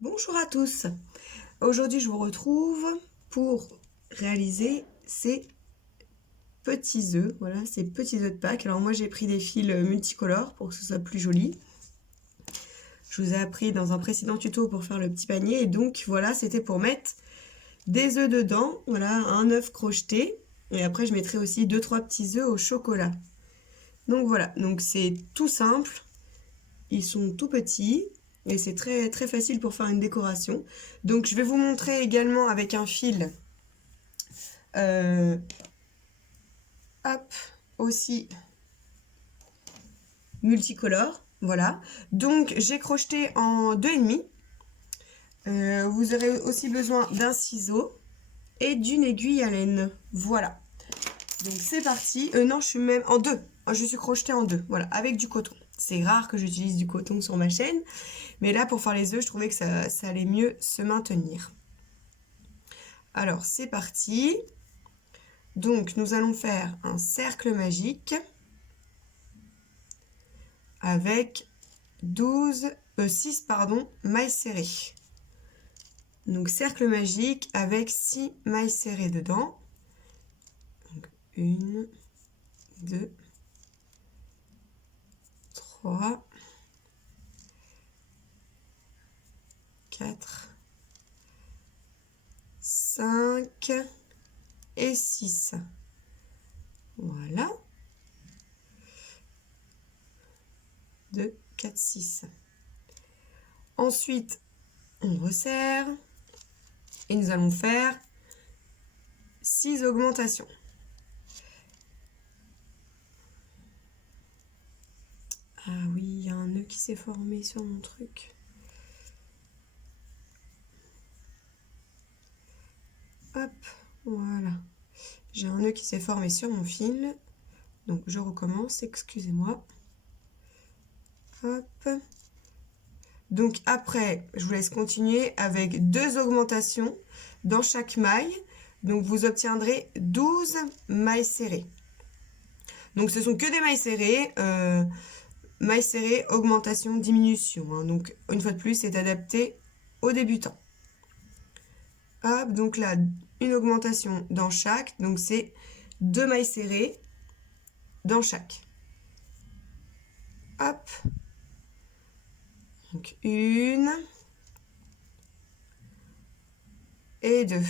Bonjour à tous. Aujourd'hui, je vous retrouve pour réaliser ces petits œufs. Voilà, ces petits œufs de Pâques. Alors moi, j'ai pris des fils multicolores pour que ce soit plus joli. Je vous ai appris dans un précédent tuto pour faire le petit panier. Et donc, voilà, c'était pour mettre des œufs dedans. Voilà, un œuf crocheté. Et après, je mettrai aussi 2-3 petits œufs au chocolat. Donc voilà, donc c'est tout simple. Ils sont tout petits. Et c'est très, très facile pour faire une décoration. Donc je vais vous montrer également avec un fil hop, aussi multicolore. Voilà. Donc j'ai crocheté en 2,5. Vous aurez aussi besoin d'un ciseau et d'une aiguille à laine. Voilà. Donc c'est parti. Non, je suis même en 2. Je suis crochetée en 2. Voilà, avec du coton. C'est rare que j'utilise du coton sur ma chaîne. Mais là, pour faire les œufs, je trouvais que ça allait mieux se maintenir. Alors, c'est parti. Donc, nous allons faire un cercle magique avec 6 mailles serrées. Donc, cercle magique avec 6 mailles serrées dedans. Donc, 1, 2, 3, 4, 5 et 6. Voilà. 2, 4, 6. Ensuite, on resserre et nous allons faire 6 augmentations. Ah oui, il y a un nœud qui s'est formé sur mon truc. Hop, voilà. J'ai un nœud qui s'est formé sur mon fil. Donc je recommence, excusez-moi. Hop. Donc après, je vous laisse continuer avec 2 augmentations dans chaque maille. Donc vous obtiendrez 12 mailles serrées. Donc ce sont que des mailles serrées, augmentation, diminution. Hein. Donc une fois de plus, c'est adapté aux débutants. Hop, donc là, une augmentation dans chaque. Donc c'est 2 mailles serrées dans chaque. Hop. Donc 1 et 2.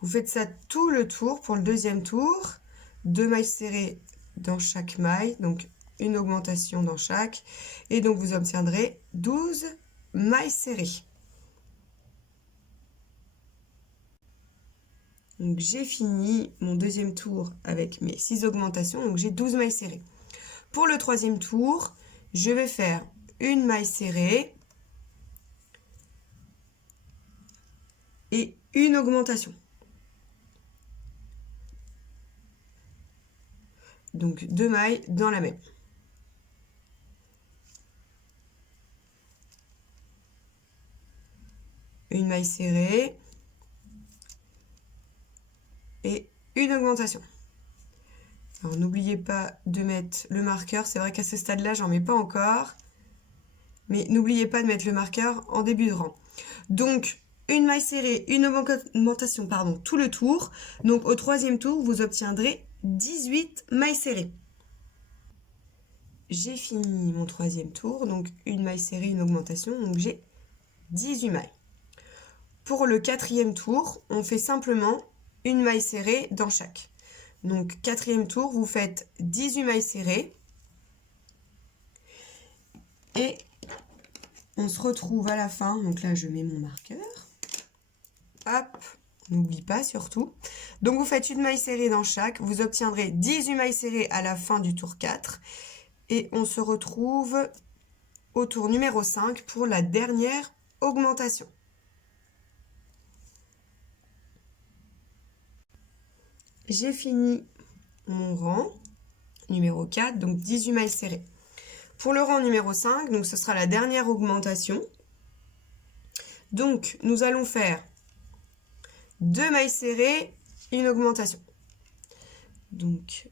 Vous faites ça tout le tour pour le deuxième tour. 2 mailles serrées dans chaque maille, donc une augmentation dans chaque. Et donc vous obtiendrez 12 mailles serrées. Donc j'ai fini mon deuxième tour avec mes 6 augmentations, donc j'ai 12 mailles serrées. Pour le troisième tour, je vais faire une maille serrée et une augmentation. Donc 2 mailles dans la même. Une maille serrée et une augmentation. Alors n'oubliez pas de mettre le marqueur, c'est vrai qu'à ce stade-là, j'en mets pas encore, mais n'oubliez pas de mettre le marqueur en début de rang. Donc une maille serrée, une augmentation, tout le tour. Donc au troisième tour, vous obtiendrez 18 mailles serrées. J'ai fini mon troisième tour, donc une maille serrée, une augmentation, donc j'ai 18 mailles. Pour le quatrième tour, on fait simplement une maille serrée dans chaque. Donc quatrième tour, vous faites 18 mailles serrées. Et on se retrouve à la fin. Donc là, je mets mon marqueur. Hop, n'oublie pas surtout. Donc vous faites une maille serrée dans chaque. Vous obtiendrez 18 mailles serrées à la fin du tour 4. Et on se retrouve au tour numéro 5 pour la dernière augmentation. J'ai fini mon rang numéro 4, donc 18 mailles serrées. Pour le rang numéro 5, donc ce sera la dernière augmentation. Donc nous allons faire 2 mailles serrées, une augmentation. Donc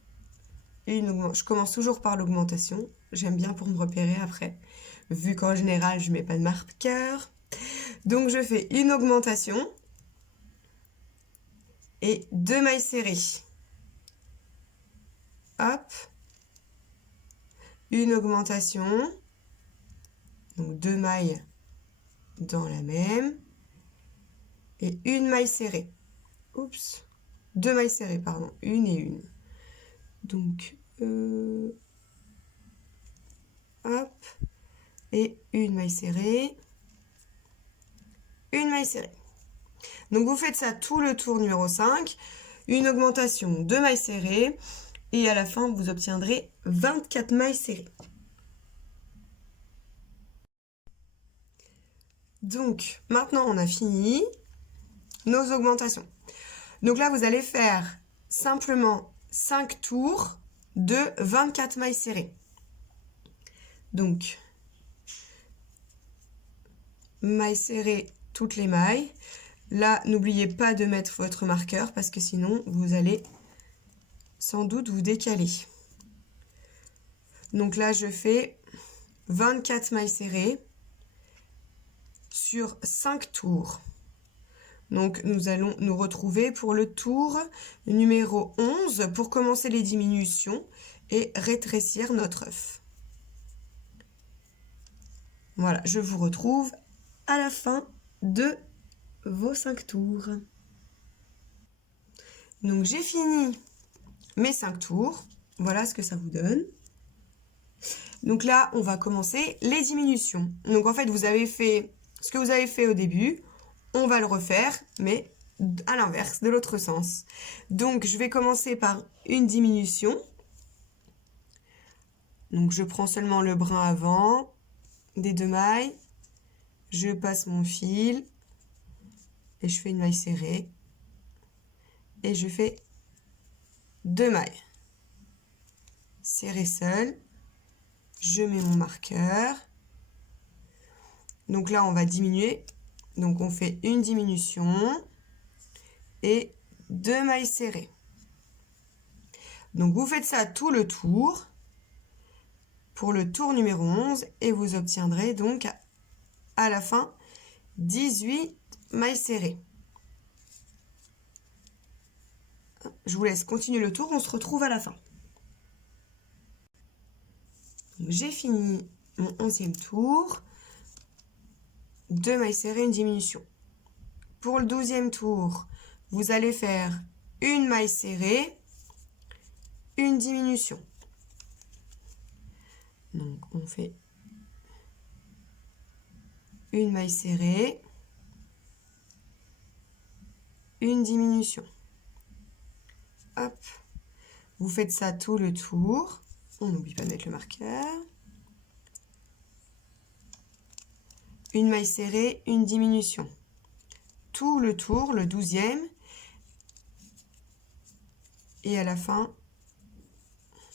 je commence toujours par l'augmentation. J'aime bien pour me repérer après. vu qu'en général, je mets pas de marqueur. Donc, je fais une augmentation et 2 mailles serrées. Hop. Une augmentation. Donc, 2 mailles dans la même. Et une maille serrée. Oups. 2 mailles serrées, pardon. Une et une. Donc, hop. Et une maille serrée. Une maille serrée. Donc, vous faites ça tout le tour numéro 5. Une augmentation, 2 mailles serrées. Et à la fin, vous obtiendrez 24 mailles serrées. Donc, maintenant, on a fini nos augmentations. Donc là, vous allez faire simplement 5 tours de 24 mailles serrées. Donc, mailles serrées, toutes les mailles. Là, n'oubliez pas de mettre votre marqueur parce que sinon, vous allez sans doute vous décaler. Donc là, je fais 24 mailles serrées sur 5 tours. Donc, nous allons nous retrouver pour le tour numéro 11 pour commencer les diminutions et rétrécir notre œuf. Voilà, je vous retrouve à la fin de vos 5 tours. Donc, j'ai fini mes 5 tours. Voilà ce que ça vous donne. Donc là, on va commencer les diminutions. Donc, en fait, vous avez fait ce que vous avez fait au début. On va le refaire, mais à l'inverse, de l'autre sens. Donc, je vais commencer par une diminution. Donc, je prends seulement le brin avant des 2 mailles. Je passe mon fil et je fais une maille serrée. Et je fais 2 mailles. Serrée seule. Je mets mon marqueur. Donc là, on va diminuer. Donc, on fait une diminution et 2 mailles serrées. Donc, vous faites ça tout le tour pour le tour numéro 11 et vous obtiendrez donc à la fin 18 mailles serrées. Je vous laisse continuer le tour, on se retrouve à la fin. J'ai fini mon 11e tour. 2 mailles serrées, une diminution. Pour le 12e tour, vous allez faire une maille serrée, une diminution. Donc, on fait une maille serrée, une diminution. Hop. Vous faites ça tout le tour. On n'oublie pas de mettre le marqueur. Une maille serrée, une diminution. Tout le tour, le 12e. Et à la fin,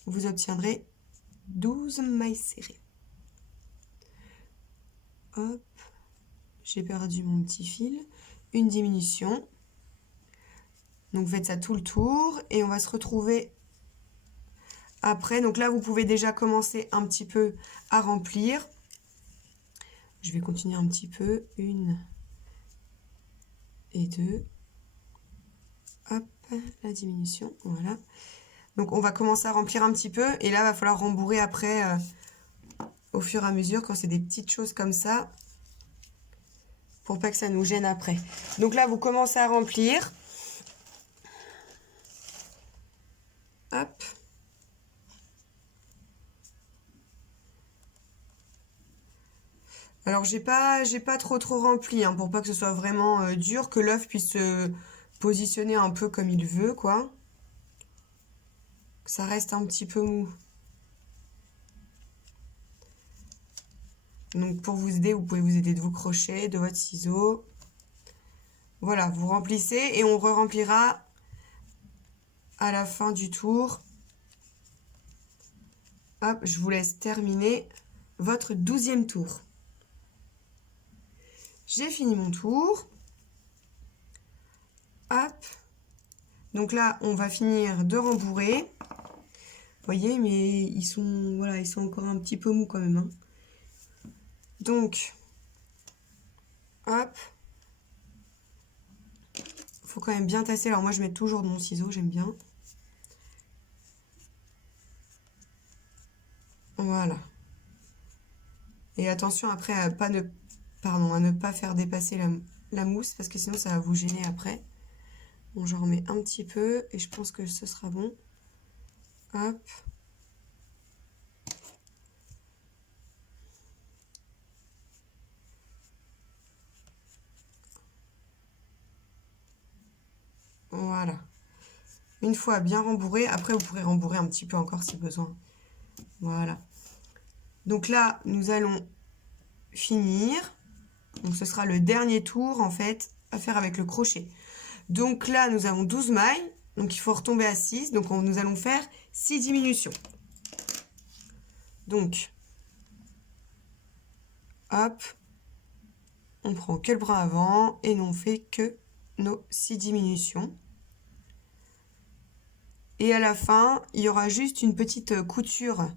vous obtiendrez 12 mailles serrées. Hop, j'ai perdu mon petit fil. Une diminution. Donc, vous faites ça tout le tour. Et on va se retrouver après. Donc là, vous pouvez déjà commencer un petit peu à remplir. Je vais continuer un petit peu. 1 et 2. Hop, la diminution. Voilà. Donc, on va commencer à remplir un petit peu. Et là, il va falloir rembourrer après au fur et à mesure quand c'est des petites choses comme ça. Pour pas que ça nous gêne après. Donc là, vous commencez à remplir. Hop. Alors, j'ai pas trop rempli, hein, pour pas que ce soit vraiment dur, que l'œuf puisse se positionner un peu comme il veut, quoi. Que ça reste un petit peu mou. Donc, pour vous aider, vous pouvez vous aider de vos crochets, de votre ciseau. Voilà, vous remplissez et on re-remplira à la fin du tour. Hop, je vous laisse terminer votre 12e tour. J'ai fini mon tour. Hop. Donc là, on va finir de rembourrer. Vous voyez, mais ils sont, voilà, ils sont encore un petit peu mous quand même, hein. Donc, hop. Faut quand même bien tasser. Alors moi, je mets toujours de mon ciseau, j'aime bien. Voilà. Et attention après à ne pas faire dépasser la mousse parce que sinon ça va vous gêner après. Bon, j'en remets un petit peu et je pense que ce sera bon. Hop. Voilà. Une fois bien rembourré, après vous pourrez rembourrer un petit peu encore si besoin. Voilà. Donc là, nous allons finir. Donc ce sera le dernier tour en fait à faire avec le crochet. Donc là, nous avons 12 mailles. Donc il faut retomber à 6. Donc nous allons faire 6 diminutions. Donc, hop, on prend que le bras avant et on fait que nos 6 diminutions. Et à la fin, il y aura juste une petite couture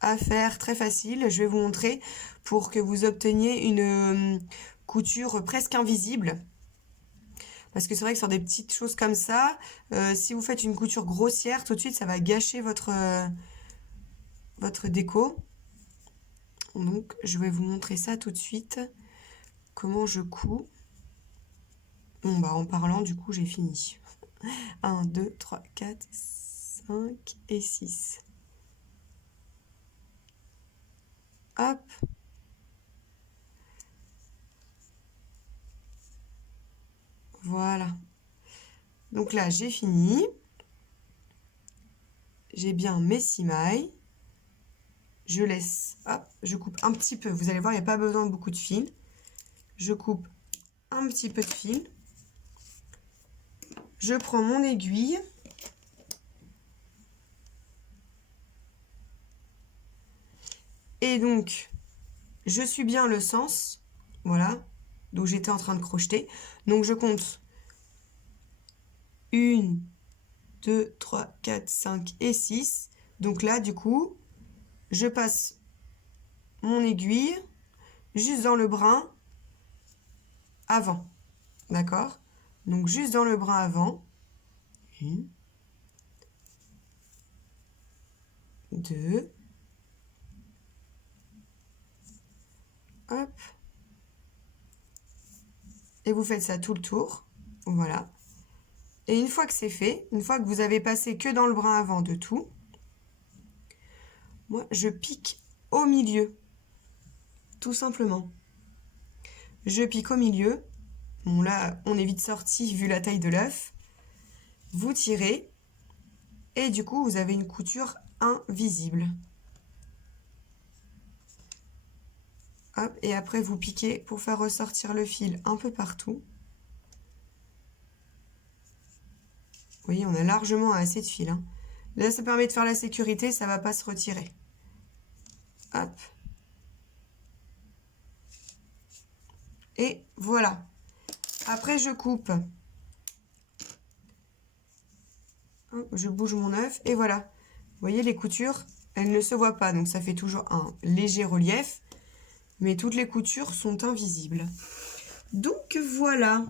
à faire, très facile. Je vais vous montrer pour que vous obteniez une couture presque invisible. Parce que c'est vrai que sur des petites choses comme ça, si vous faites une couture grossière, tout de suite, ça va gâcher votre déco. Donc, je vais vous montrer ça tout de suite. Comment je couds. Bon, bah, en parlant, du coup, j'ai fini. 1, 2, 3, 4, 5 et 6. Hop. Voilà. Donc là, j'ai fini. J'ai bien mes 6 mailles. Je laisse, hop, je coupe un petit peu. Vous allez voir, il n'y a pas besoin de beaucoup de fil. Je coupe un petit peu de fil. Je prends mon aiguille. Et donc, je suis bien le sens. Voilà. Donc, j'étais en train de crocheter. Donc, je compte 1, 2, 3, 4, 5 et 6. Donc là, du coup, je passe mon aiguille juste dans le brin avant. D'accord? Donc, juste dans le brin avant. 1, 2. Hop. Et vous faites ça tout le tour. Voilà. Et une fois que c'est fait, une fois que vous avez passé que dans le brin avant de tout, moi, je pique au milieu. Tout simplement. Je pique au milieu. Bon, là, on est vite sorti vu la taille de l'œuf. Vous tirez. Et du coup, vous avez une couture invisible. Hop, et après, vous piquez pour faire ressortir le fil un peu partout. Vous voyez, on a largement assez de fil. Hein. Là, ça permet de faire la sécurité, ça ne va pas se retirer. Hop. Et voilà. Après, je coupe. Hop, je bouge mon œuf et voilà. Vous voyez, les coutures, elles ne se voient pas. Donc, ça fait toujours un léger relief. Mais toutes les coutures sont invisibles. Donc, voilà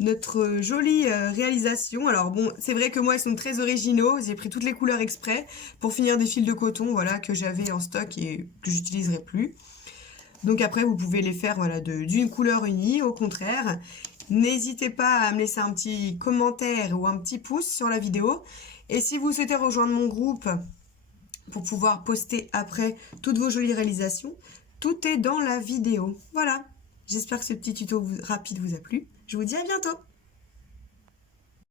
notre jolie réalisation. Alors bon, c'est vrai que moi, elles sont très originaux. J'ai pris toutes les couleurs exprès pour finir des fils de coton, voilà, que j'avais en stock et que j'utiliserai plus. Donc après, vous pouvez les faire voilà, d'une couleur unie, au contraire. N'hésitez pas à me laisser un petit commentaire ou un petit pouce sur la vidéo. Et si vous souhaitez rejoindre mon groupe pour pouvoir poster après toutes vos jolies réalisations, tout est dans la vidéo. Voilà, j'espère que ce petit tuto rapide vous a plu. Je vous dis à bientôt.